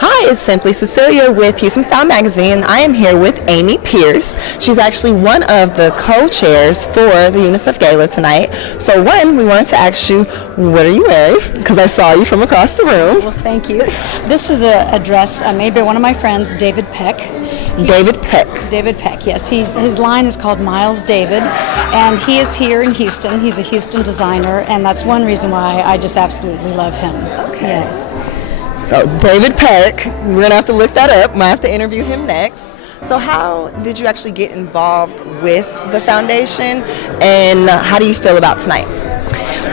Hi, it's Simply Cecilia with Houston Style Magazine. I am here with Amy Pierce. She's actually one of the co-chairs for the UNICEF Gala tonight. So we wanted to ask you, what are you wearing? Because I saw you from across the room. Well, thank you. This is a dress made by one of my friends, David Peck. David Peck, yes. His line is called Miles David, and he is here in Houston. He's a Houston designer, and that's one reason why I just absolutely love him. Okay. Yes. So David Peck, we're going to have to look that up. Might have to interview him next. So how did you actually get involved with the foundation, and how do you feel about tonight?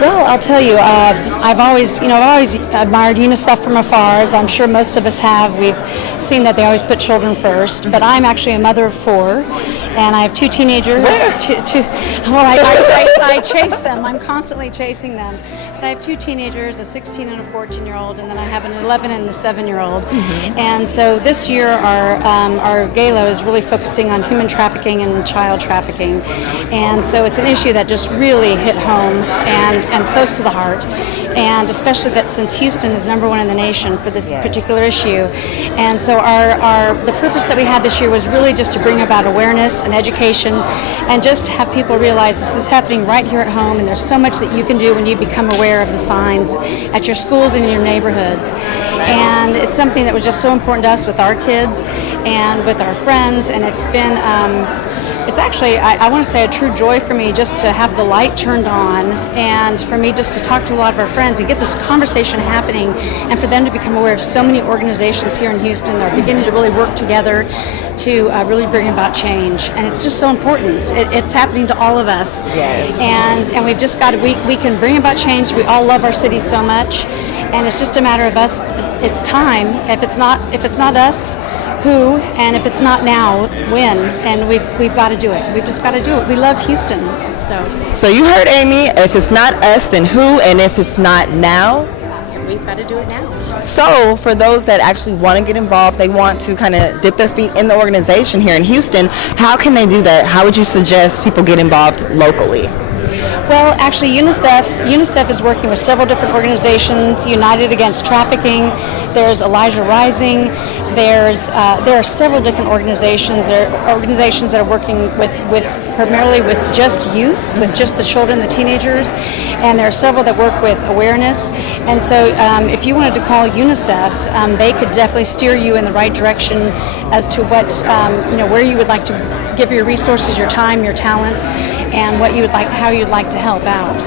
Well, I'll tell you, I've always admired UNICEF from afar, as I'm sure most of us have. We've seen that they always put children first, but I'm actually a mother of 4, and I have 2 teenagers. I chase them. I'm constantly chasing them. But I have 2 teenagers, a 16 and a 14-year-old, and then I have an 11 and a 7-year-old. Mm-hmm. And so this year our gala is really focusing on human trafficking and child trafficking. And so it's an issue that just really hit home and close to the heart. And especially that since Houston is #1 in the nation for this particular issue. And so the purpose that we had this year was really just to bring about awareness and education and just have people realize this is happening right here at home, and there's so much that you can do when you become aware of the signs at your schools and in your neighborhoods. And it's something that was just so important to us with our kids and with our friends, and it's been it's actually, I want to say, a true joy for me just to have the light turned on, and for me just to talk to a lot of our friends and get this conversation happening, and for them to become aware of so many organizations here in Houston that are beginning to really work together to really bring about change. And it's just so important. It's happening to all of us. Yes. And we've just got to, we can bring about change. We all love our city so much, and it's just a matter of us. It's time. If it's not us, who, and if it's not now, when? And we've got to do it. We've just got to do it. We love Houston. So you heard Amy. If it's not us, then who? And if it's not now, we've got to do it now. So for those that actually want to get involved, they want to kind of dip their feet in the organization here in Houston, how can they do that? How would you suggest people get involved locally? Well, actually, UNICEF is working with several different organizations. United Against Trafficking. There's Elijah Rising. There are several different organizations. There are organizations that are working with primarily with just youth, with just the children, the teenagers, and there are several that work with awareness. And so, if you wanted to call UNICEF, they could definitely steer you in the right direction as to what where you would like to give your resources, your time, your talents, and what you would like, how you'd like to help out.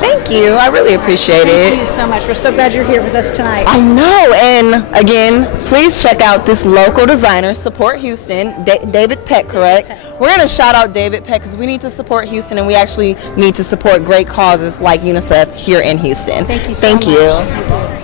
Thank you. I really appreciate it. Thank you so much. We're so glad you're here with us tonight. I know. And again, please check out this local designer, Support Houston, David Peck, correct? We're going to shout out David Peck because we need to support Houston, and we actually need to support great causes like UNICEF here in Houston. Thank you so much. Thank you. Thank you.